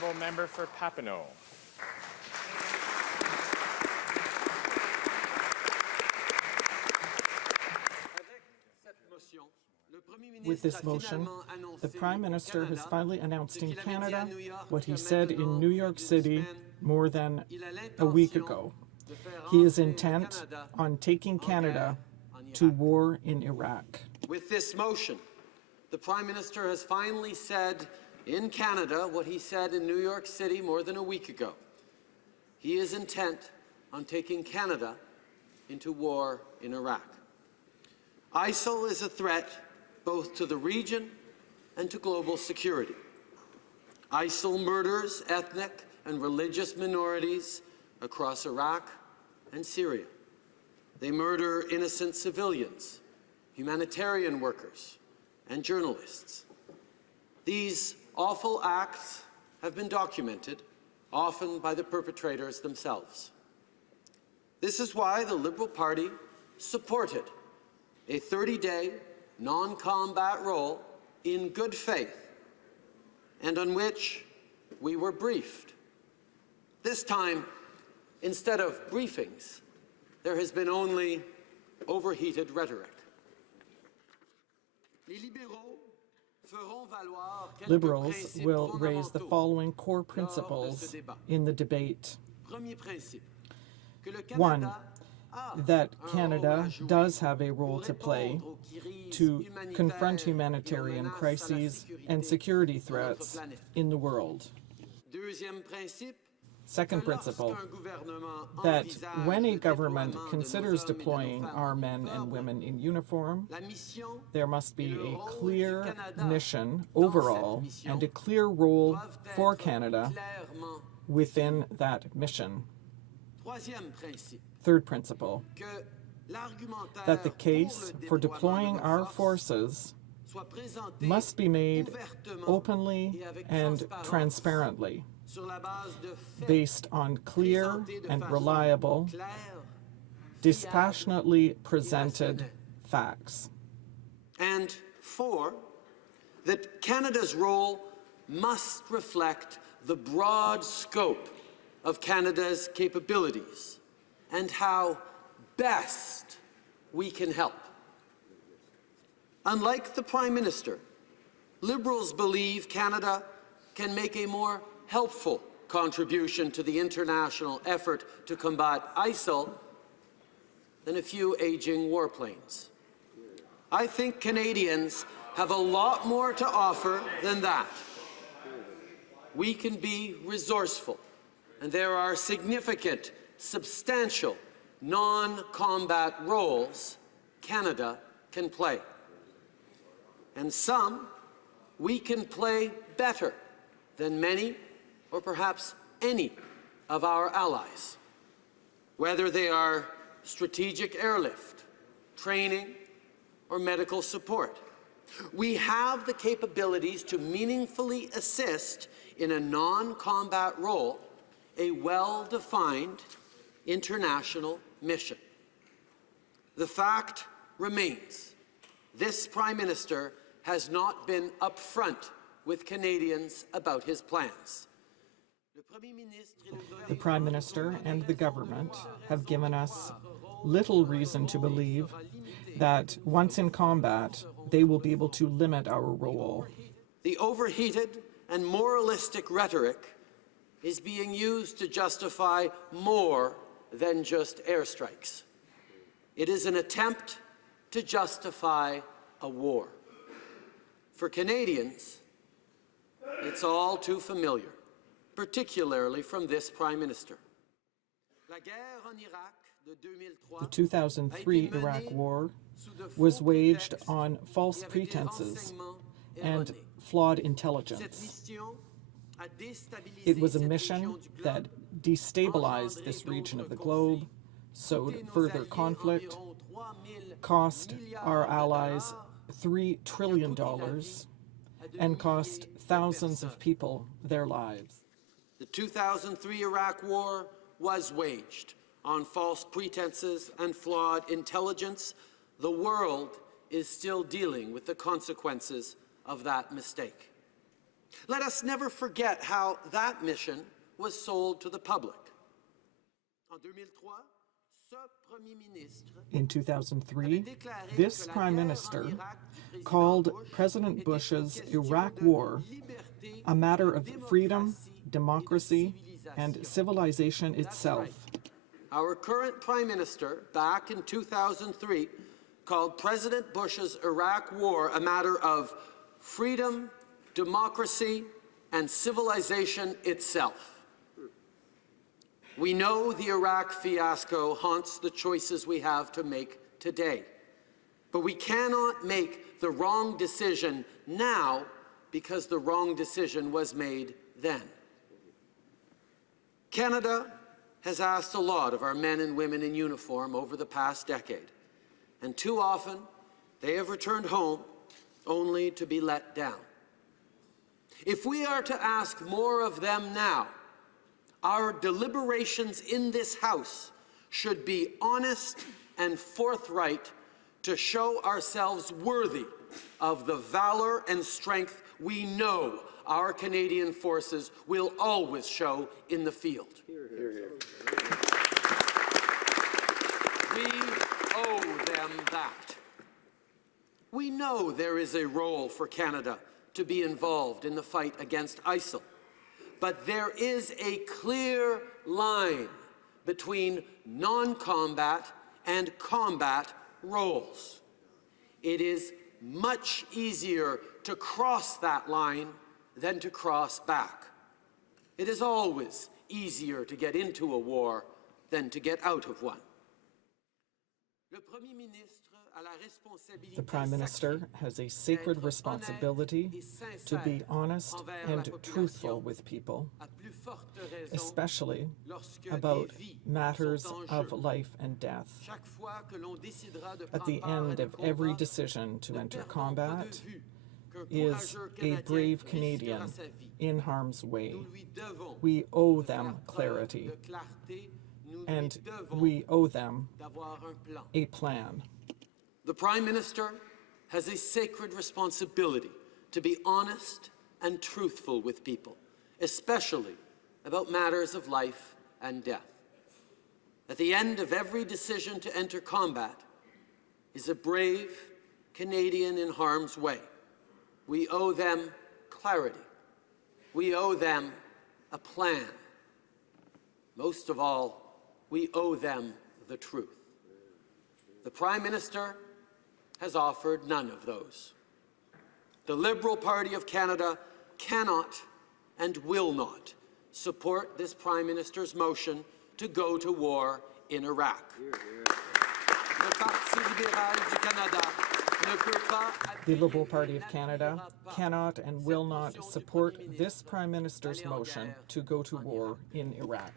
Honourable Member for Papineau. With this motion, the Prime Minister has finally announced in Canada what he said in New York City more than a week ago. He is intent on taking Canada to war in Iraq. With this motion, the Prime Minister has finally said in Canada what he said in New York City more than a week ago. He is intent on taking Canada into war in Iraq. ISIL is a threat both to the region and to global security. ISIL murders ethnic and religious minorities across Iraq and Syria. They murder innocent civilians, humanitarian workers, and journalists. These awful acts have been documented, often by the perpetrators themselves. This is why the Liberal Party supported a 30-day non-combat role in good faith, and on which we were briefed. This time, instead of briefings, there has been only overheated rhetoric. Liberals will raise the following core principles in the debate. 1. That Canada does have a role to play to confront humanitarian crises and security threats in the world. Second principle, that when a government considers deploying our men and women in uniform, there must be a clear mission overall and a clear role for Canada within that mission. Third principle, that the case for deploying our forces must be made openly and transparently, based on clear and reliable, dispassionately presented facts. And 4, that Canada's role must reflect the broad scope of Canada's capabilities and how best we can help. Unlike the Prime Minister, Liberals believe Canada can make a more helpful contribution to the international effort to combat ISIL than a few aging warplanes. I think Canadians have a lot more to offer than that. We can be resourceful, and there are significant, substantial, non-combat roles Canada can play. And some we can play better than many or perhaps any of our allies, whether they are strategic airlift, training, or medical support. We have the capabilities to meaningfully assist in a non-combat role a well-defined international mission. The fact remains, this Prime Minister has not been upfront with Canadians about his plans. The Prime Minister and the government have given us little reason to believe that once in combat, they will be able to limit our role. The overheated and moralistic rhetoric is being used to justify more than just airstrikes. It is an attempt to justify a war. For Canadians, it's all too familiar, particularly from this Prime Minister. The 2003 Iraq War was waged on false pretenses and flawed intelligence. It was a mission that destabilized this region of the globe, sowed further conflict, cost our allies $3 trillion, and cost thousands of people their lives. The 2003 Iraq War was waged on false pretenses and flawed intelligence. The world is still dealing with the consequences of that mistake. Let us never forget how that mission was sold to the public. In 2003, this Prime Minister called President Bush's Iraq War a matter of freedom, democracy, and civilization itself. Our current Prime Minister, back in 2003, called President Bush's Iraq War a matter of freedom, democracy, and civilization itself. We know the Iraq fiasco haunts the choices we have to make today, but we cannot make the wrong decision now because the wrong decision was made then. Canada has asked a lot of our men and women in uniform over the past decade, and too often they have returned home only to be let down. If we are to ask more of them now, our deliberations in this House should be honest and forthright to show ourselves worthy of the valor and strength we know our Canadian forces will always show in the field. We owe them that. We know there is a role for Canada to be involved in the fight against ISIL. But there is a clear line between non-combat and combat roles. It is much easier to cross that line than to cross back. It is always easier to get into a war than to get out of one. The Prime Minister has a sacred responsibility to be honest and truthful with people, especially about matters of life and death. At the end of every decision to enter combat is a brave Canadian in harm's way. We owe them clarity, and we owe them a plan. The Prime Minister has a sacred responsibility to be honest and truthful with people, especially about matters of life and death. At the end of every decision to enter combat is a brave Canadian in harm's way. We owe them clarity. We owe them a plan. Most of all, we owe them the truth. The Prime Minister has offered none of those. The Liberal Party of Canada cannot and will not support this Prime Minister's motion to go to war in Iraq. The Liberal Party of Canada cannot and will not support this Prime Minister's motion to go to war in Iraq.